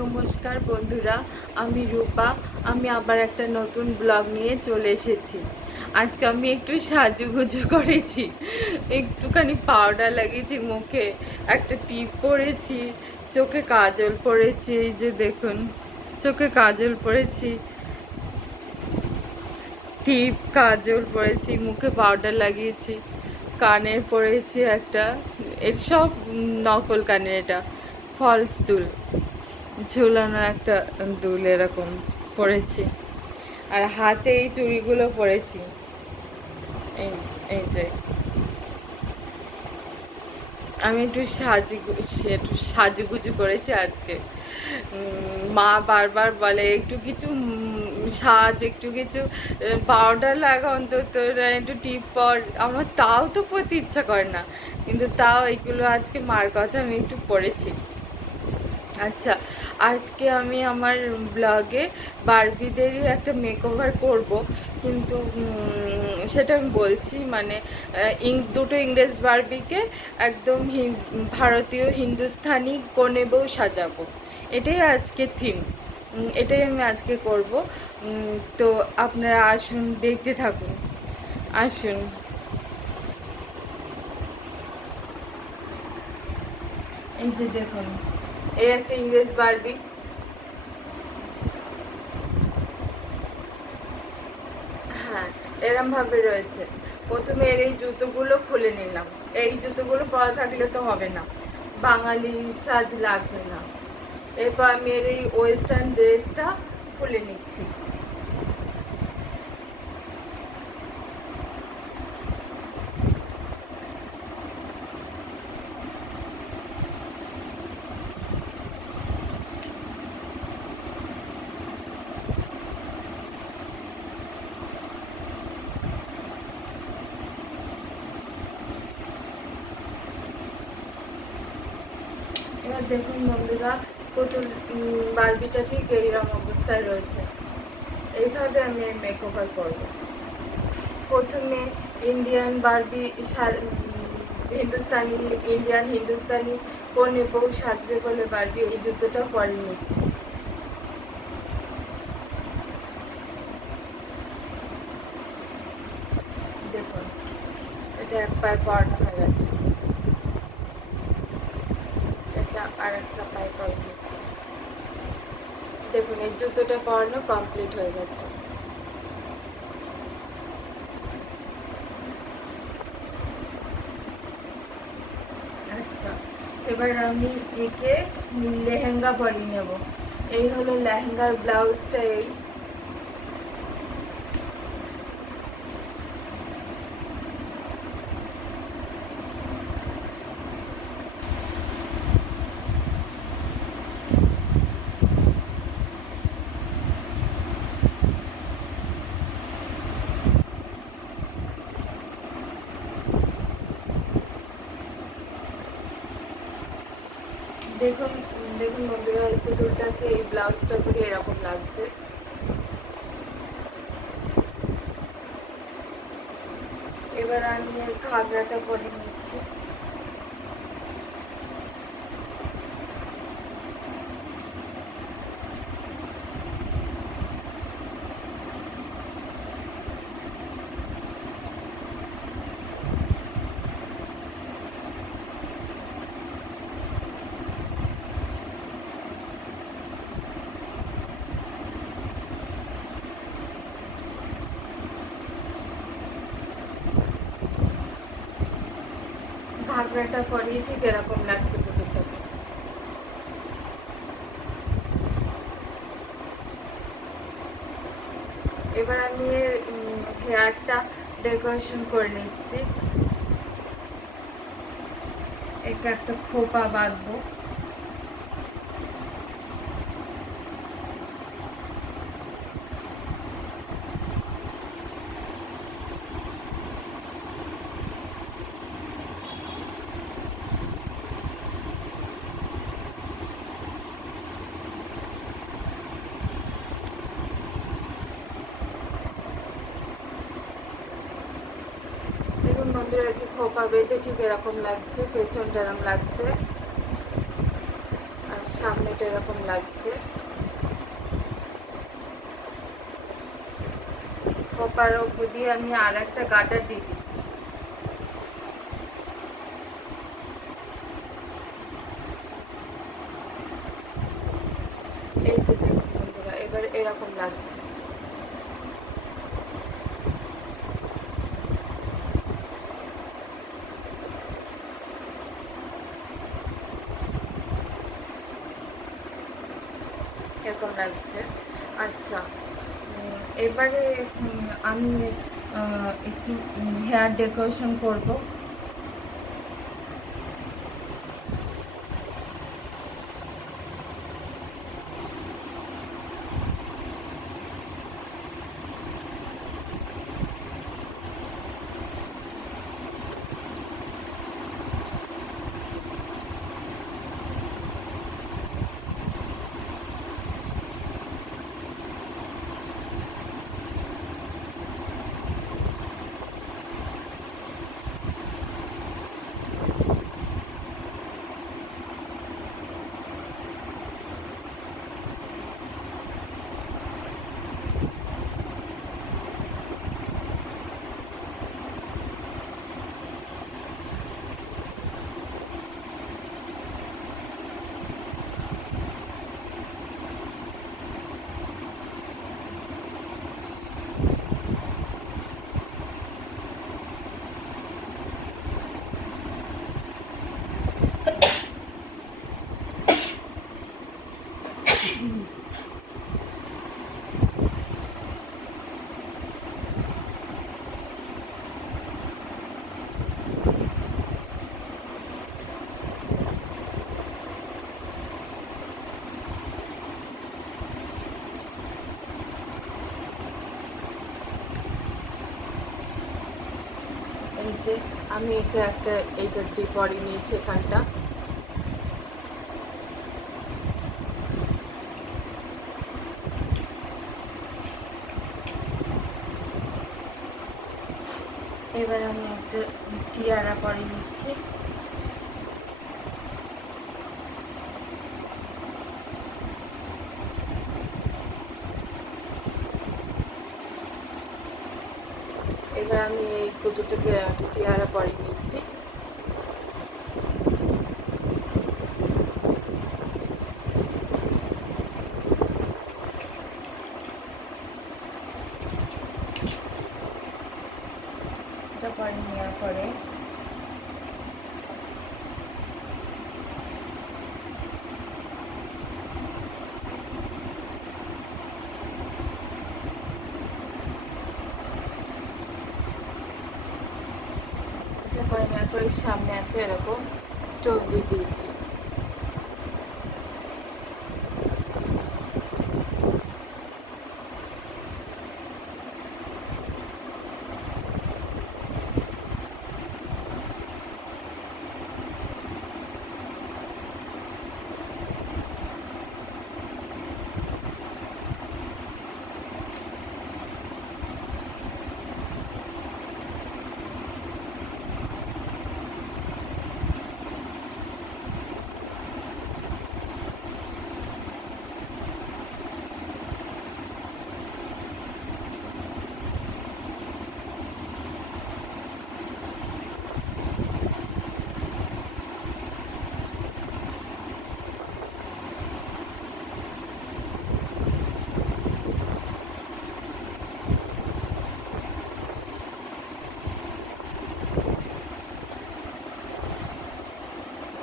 নমস্কার বন্ধুরা, আমি রূপা। আমি আবার একটা নতুন ব্লগ নিয়ে চলে এসেছি। আজকে আমি একটু সাজুগুজু করেছি, একটুখানি পাউডার লাগিয়েছি মুখে, একটা টিপ পরেছি, চোখে কাজল পরেছি। এই যে দেখুন, চোখে কাজল পরেছি, টিপ কাজল পরেছি, মুখে পাউডার লাগিয়েছি, কানের পরেছি একটা, এর সব নকল কানের, এটা ফলস দুল, ঝুলানো একটা দুল এরকম পরেছি। আর হাতে এই চুড়িগুলো পরেছি, এই এই যে আমি একটু সাজুগুজু করেছি আজকে। মা বারবার বলে একটু কিছু সাজ, একটু কিছু পাউডার লাগা, অন্তত একটু টিপ পর। আমার তাও তো পরতে ইচ্ছা করে না, কিন্তু তাও এইগুলো আজকে মার কথা আমি একটু পড়েছি। আচ্ছা, আজকে আমি আমার ব্লগে বারবিদেরই একটা মেকওভার করব, কিন্তু সেটা আমি বলছি, মানে দুটো ইংরেজ বারবিকে একদম ভারতীয় হিন্দুস্থানি কোণে বউ সাজাবো, এটাই আজকে থিম। এটাই আমি আজকে করব। তো আপনারা আসুন, দেখতে থাকুন, আসুন। এই যে দেখুন, এই একটা ইংরেজ বারবি। হ্যাঁ, এরম ভাবে রয়েছে। প্রথমে এর এই জুতোগুলো খুলে নিলাম। এই জুতোগুলো পরা থাকলে তো হবে না, বাঙালি সাজ লাগবে না। এরপর আমি এর এই ওয়েস্টার্ন ড্রেসটা খুলে নিচ্ছি। এবার দেখুন বন্ধুরা, পুতুল বারবিটা ঠিক এইরকম অবস্থায় রয়েছে। এইভাবে আমি মেকওভার করব। প্রথমে ইন্ডিয়ান বারবি, হিন্দুস্তানি, হিন্দুস্তানি কোণে বউ সাজবে বলে বারবি এই জুতোটা পরে নিচ্ছি। দেখুন, এটা এক পায়ে পরানো হয়ে গেছে, এটা আর একটা পায়ে পরে নিচ্ছি। দেখুন, এই জুতোটা পরানো কমপ্লিট হয়ে গেছে। আচ্ছা, এবার আমি একে লেহেঙ্গা পরিয়ে নেব। এই হলো লেহেঙ্গার ব্লাউজটা। এই দেখুন, দেখুন বন্ধুরা, এই পুতুলটাকে এই ব্লাউজটা পরে এরকম লাগছে। এবার আমি এর ঘাগরাটা পরে নিচ্ছি। ঘাগরাটা পরিয়ে ঠিক এরকম লাগছে পুতুলটাকে। এবার আমি এর হেয়ারটা ডেকোরেশন করে নিচ্ছি। এটা একটা খোপা বাঁধবো। দেখুন বন্ধুরা, একটু খোপা বেঁধে ঠিক এরকম লাগছে, পেছনটা এরকম লাগছে। আর সামনেটা এরকম লাগছে। খোপার ওপর দিয়ে আমি আর একটা গার্ডার দিয়ে দিচ্ছি। এই যে দেখুন বন্ধুরা, এবার এরকম লাগছে। এরকম লাগছে। আচ্ছা, এবারে আমি একটু হেয়ার ডেকোরেশন করব। এই যে আমি এটা একটা এইটার দিয়ে পরে নিয়েছি এখানটা। এবার আমি একটা টিয়ারা পরে নিচ্ছি। এবার আমি এই দুটোকে টিয়ারা পরে নিচ্ছি। এটা পরে নেওয়ার পরে এটা পরে নেওয়ার পরে সামনে একটা এরকম স্টোন দিয়ে দিয়েছি।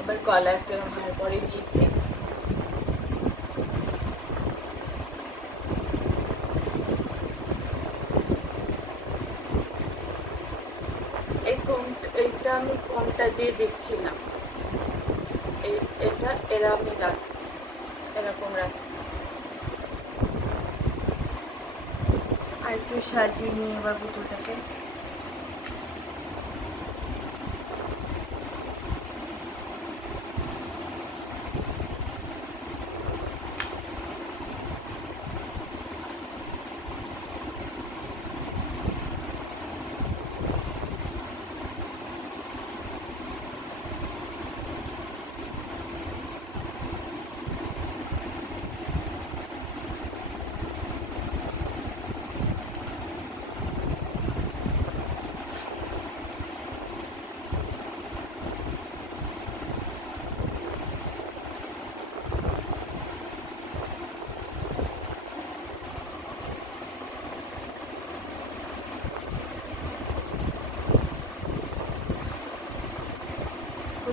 এবার গলা একটা হার পরে নিয়েছি। এইটা আমি কোনটা দিয়ে দিচ্ছি না, এটা এরা আমি রাখছি, এরকম রাখছি। আর একটু সাজিয়ে নিয়ে এবার পুতুলটাকে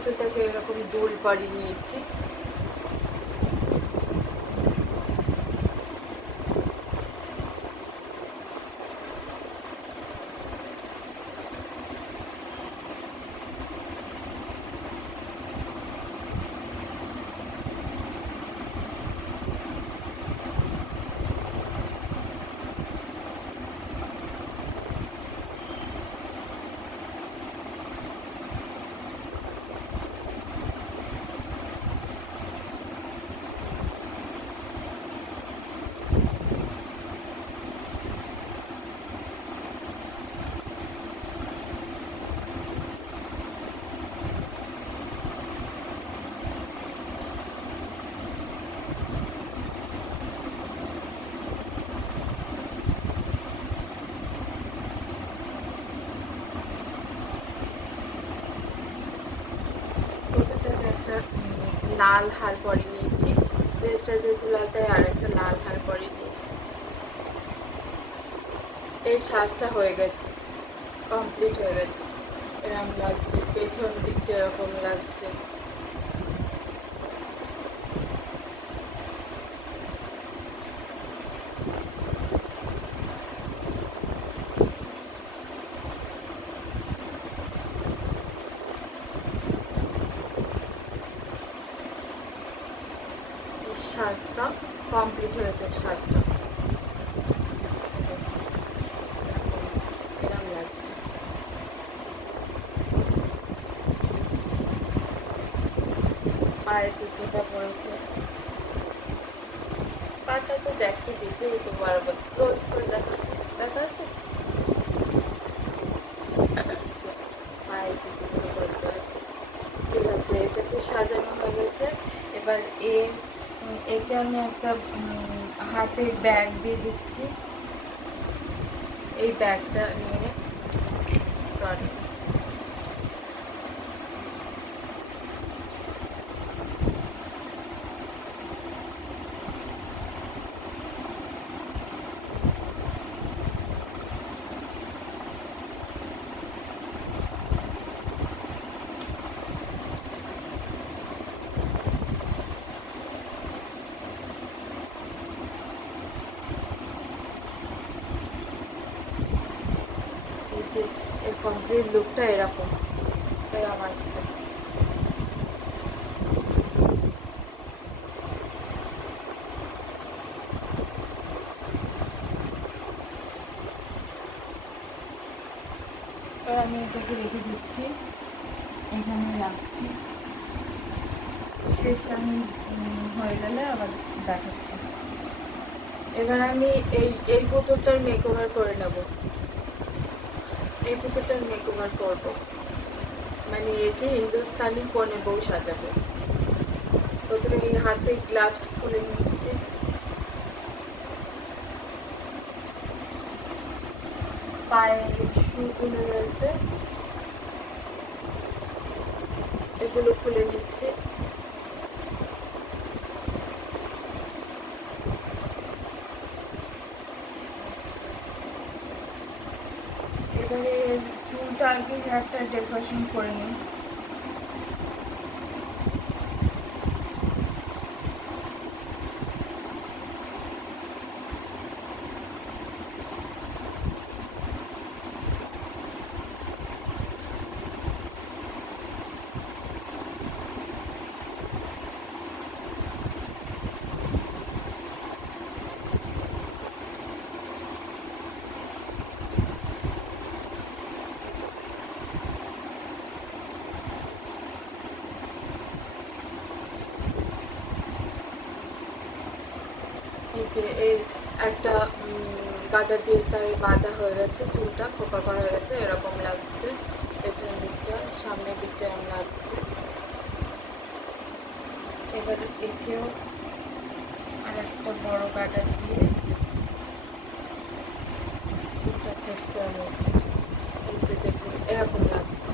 পুতুলটাকে এরকম দুল পরিয়ে নিয়েছি। পুতুলটাকে একটা লাল হার পরিয়ে নিয়েছি, ড্রেসটা যেহেতু লাল তাই আর একটা লাল হার পরিয়ে নিয়েছি। এই সাজটা হয়ে গেছে, কমপ্লিট হয়ে গেছে। এরকম লাগছে, পেছন দিকটা এরকম লাগছে। সাজটা কমপ্লিট হয়েছে, সাজটা এরকম লাগছে। পায়ের জুতোটা পড়েছে, পাটা তো দেখিয়ে দিয়েছে, এই তো বারবার ক্লোজ করে দেখা যাচ্ছে। পায়ের জুতোগুলো করতে আছে। ঠিক আছে, এটাকে সাজানো হয়ে গেছে। এবার একে আমি একটা হাতে ব্যাগ দিয়ে দিচ্ছি। এই ব্যাগটা নিয়ে, সরি, এই যে এর কমপ্লিট লুকটা এরকম আসছে। এবার আমি এটাকে রেখে দিচ্ছি, এখানে রাখছি। শেষ আমি হয়ে গেলে আবার দেখাচ্ছি। এবার আমি এই পুতুলটার মেকওভার করে নেব। এই পুতুলটার মেকওভার করবো, মানে একে হিন্দুস্তানি কনে বউ সাজাবো। প্রথমে এই হাতে গ্লাভস খুলে নিচ্ছি, পায়ে শুগুলো রয়েছে এগুলো খুলে নিচ্ছি। এবারে চুলটা আগে একটা ডেকোরেশন করে নিই। এই যে এই একটা গাটা দিয়ে তার বাঁধা হয়ে গেছে, চুলটা খোপা করা হয়ে গেছে, এরকম লাগছে। পেছনের দিকটা, সামনের দিকটা এরকম লাগছে। এবার একেও আর একটা বড় গাটা দিয়ে চুলটা সেট করে নিচ্ছে। এই যে দেখুন এরকম লাগছে।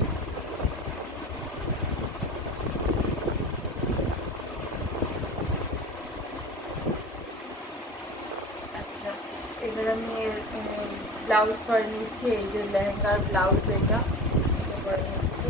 আচ্ছা, এবার আমি ব্লাউজ পরে নিচ্ছি। এই যে লেহেঙ্গার ব্লাউজ, এটা করে নিচ্ছি।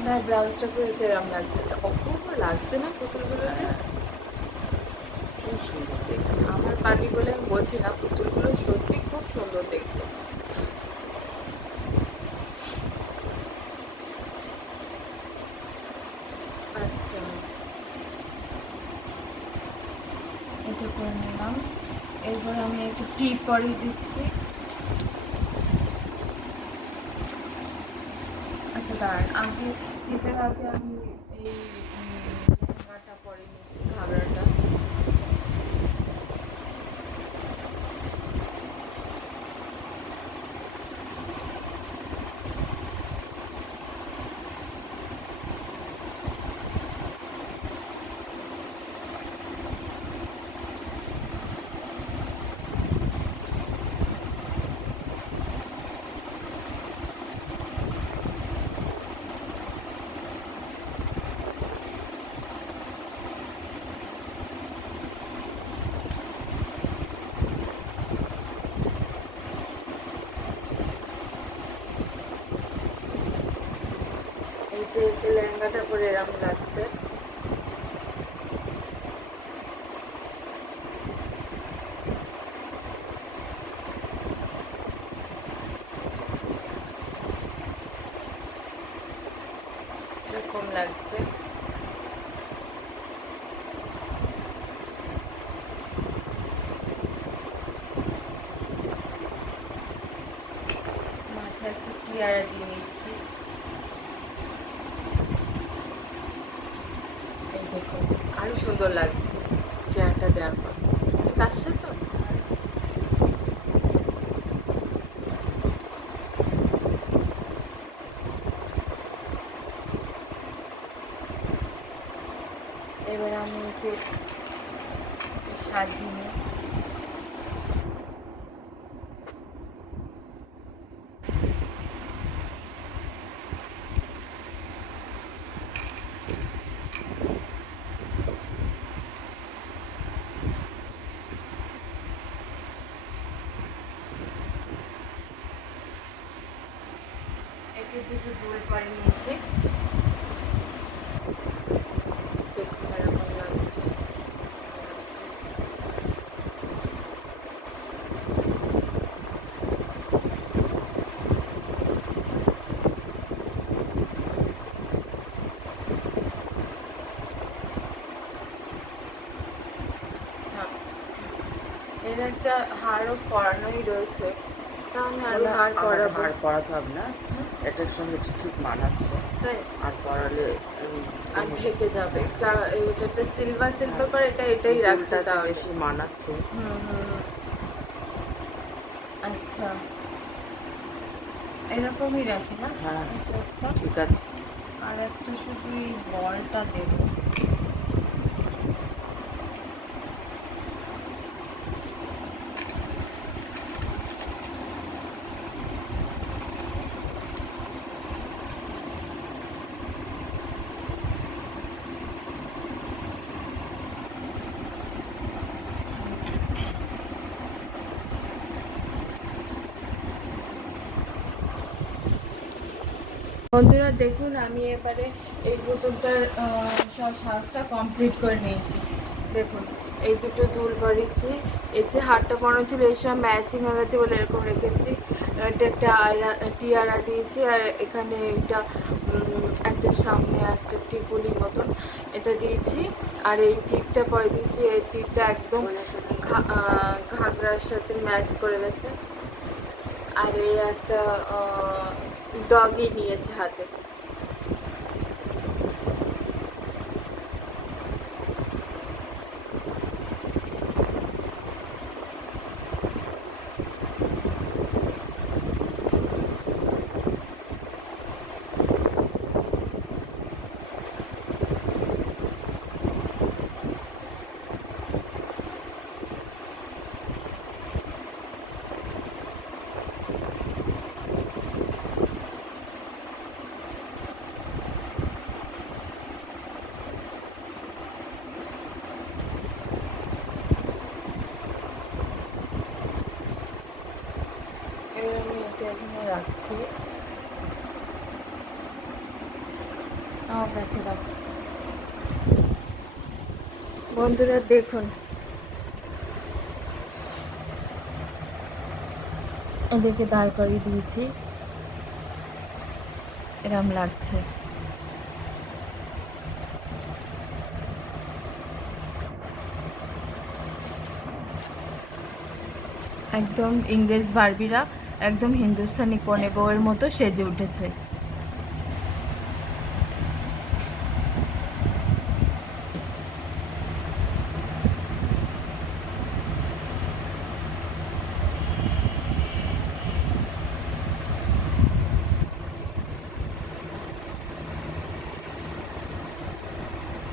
লেহেঙ্গার ব্লাউজটা পরে কেরাম লাগছে, তো অপূর্ব লাগছে না পুতুলগুলোকে? খুব সুন্দর দেখতে। আমার বাড়ি বলে আমি বলছি না, পুতুলগুলো সত্যি খুব সুন্দর দেখতে। আচ্ছা, এটা করে নিলাম। এরপর আমি একটু টিপ পরিয়ে দিচ্ছি। আচ্ছা দাঁড়ান, আগে টিপের আগে আমি এই লেহেঙ্গাটা পরে নিচ্ছি, ঘাগরাটা। এই যে লেহেঙ্গাটা পরে এরকম লাগছে। এরকম লাগছে। মাথায় একটু টিয়ারা দিয়ে নিচ্ছি। এই দেখুন, আরো সুন্দর লাগছে টিয়ারাটা দেওয়ার পর। ঠিক আসছে তো? এবার আমি একে সাজিয়ে নিই। একে দুটো দুল পরে নিয়েছি। দেখুন এরকম লাগছে। আচ্ছা, এর একটা হারও পরানোই রয়েছে, তা আমি আরো হার পরাবো। আর পরাতে হবে না, এটার সঙ্গে এটা ঠিক মানাচ্ছে। তাই? আর পরালে আর ঢেকে যাবে। এটা একটা সিলভার সিলভার করে এটাই রাখতে দুলটাতে তাহলে। বেশি মানাচ্ছে। হুম হুম হুম। আচ্ছা, এরকমই রাখি না? হ্যাঁ, এই সাইজটা। ঠিক আছে। আর একটা শুধু এই বলটা দেবো। বন্ধুরা দেখুন, আমি এবারে এই পুতুলটার সব সাজটা কমপ্লিট করে নিয়েছি। দেখুন, এই দুটো দুল পরেছি। এর যে হারটা পরানো ছিল এই সব ম্যাচিং হয়ে গেছে বলে এরকম রেখেছি। এটা একটা টিয়ারা দিয়েছি, আর এখানে এটা একটা সামনে একটা টিকুলি মতন এটা দিয়েছি। আর এই টিপটা পরে দিয়েছি। এই টিপটা একদম ঘাগরার সাথে ম্যাচ করে গেছে। আর এই একটা ডগি নিয়েছে হাতে। এবার আমি এটা এখানে রাখছি। আমার কাছে দাও। বন্ধুরা দেখুন, এদেরকে দাঁড় করিয়ে দিয়েছি, এরম লাগছে। একদম ইংরেজ বারবিরা একদম হিন্দুস্তানি কনে বউয়ের মতো সেজে উঠেছে।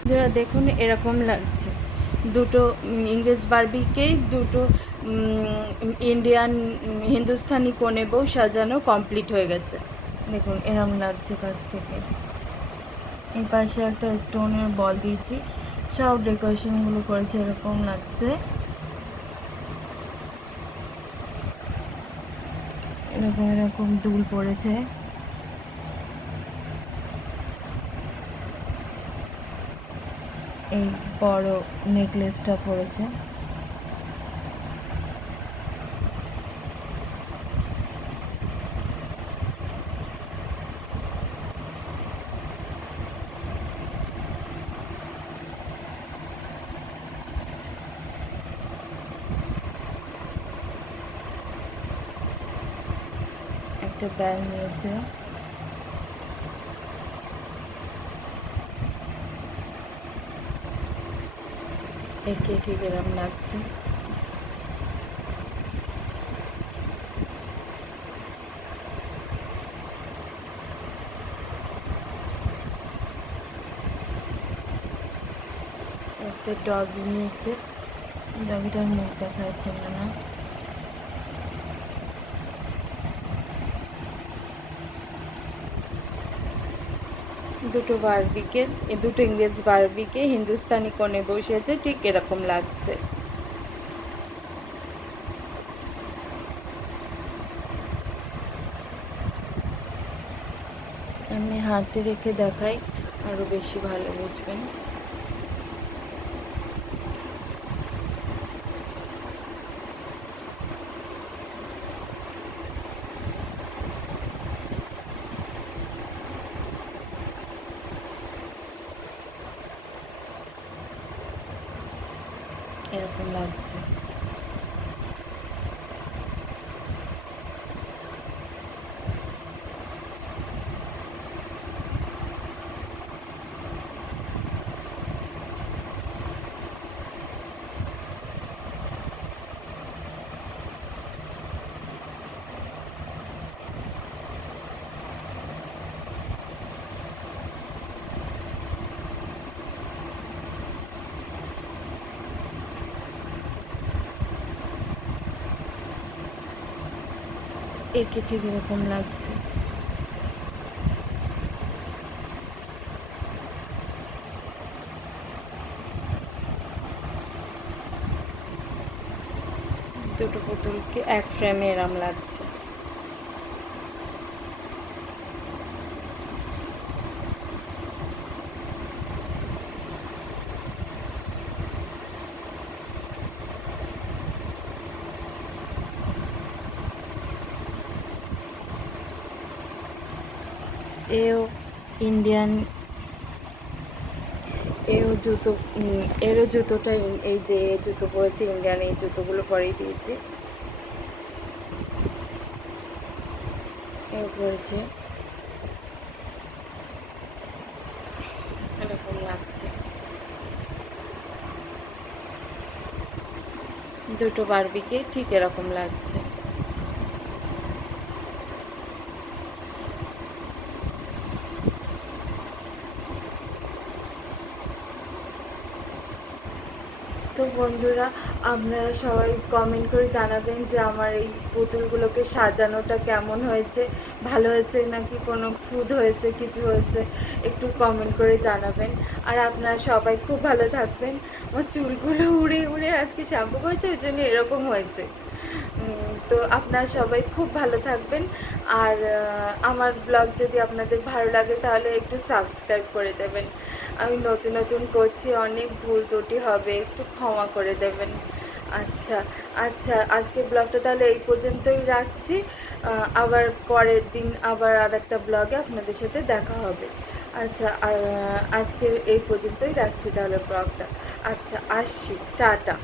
যারা দেখুন এরকম লাগছে, দুটো ইংরেজ বারবিকেই দুটো ইন্ডিয়ান হিন্দুস্তানি কোণে বউ সাজানো কমপ্লিট হয়ে গেছে। দেখুন এরকম লাগছে কাছ থেকে। এই পাশে একটা স্টোনের বল দিয়েছি, সব ডেকোরেশনগুলো করেছে, এরকম লাগছে। এরকম এরকম দুল পড়েছে। এই বড় নেকলেসটা পড়েছে। একটা ব্যাগ নিয়েছে। একে ঠিক এরম লাগছে। একটা ডগি নিয়েছে, ডগিটার মুখ দেখা যাচ্ছে না। দুটো বারবিকে, দুটো ইংরেজ বারবিকে হিন্দুস্তানি কোণে বসেছে, ঠিক এরকম লাগছে। আমি হাতে রেখে দেখাই, আরো বেশি ভালো বুঝবেন। এরকম লাগছে। একে ঠিক এরকম লাগছে। দুটো পুতুলকে এক ফ্রেমে এরম লাগছে। এও ইন্ডিয়ান, এও জুতো, এরও জুতোটা এই যে জুতো পরেছে ইন্ডিয়ান, এই জুতোগুলো পরেই দিয়েছি। এও পরেছে, এরকম লাগছে। দুটো বারবিকে ঠিক এরকম লাগছে। তো বন্ধুরা, আপনারা সবাই কমেন্ট করে জানাবেন যে আমার এই পুতুলগুলোকে সাজানোটা কেমন হয়েছে, ভালো হয়েছে নাকি কোনো খুঁত হয়েছে, কিছু হয়েছে, একটু কমেন্ট করে জানাবেন। আর আপনারা সবাই খুব ভালো থাকবেন। আমার চুলগুলো উড়ে উড়ে আজকে শ্যাম্পু করেছে, ওই জন্য এরকম হয়েছে। তো আপনারা সবাই খুব ভালো থাকবেন। আর আমার ব্লগ যদি আপনাদের ভালো লাগে তাহলে একটু সাবস্ক্রাইব করে দেবেন। আমি নতুন নতুন করছি, অনেক ভুল ত্রুটি হবে, একটু ক্ষমা করে দেবেন। আচ্ছা আচ্ছা, আজকের ব্লগটা তাহলে এই পর্যন্তই রাখছি। আবার পরের দিন আবার আর একটা ব্লগে আপনাদের সাথে দেখা হবে। আচ্ছা, আজকের এই পর্যন্তই রাখছি তাহলে ব্লগটা। আচ্ছা, আসছি, টাটা।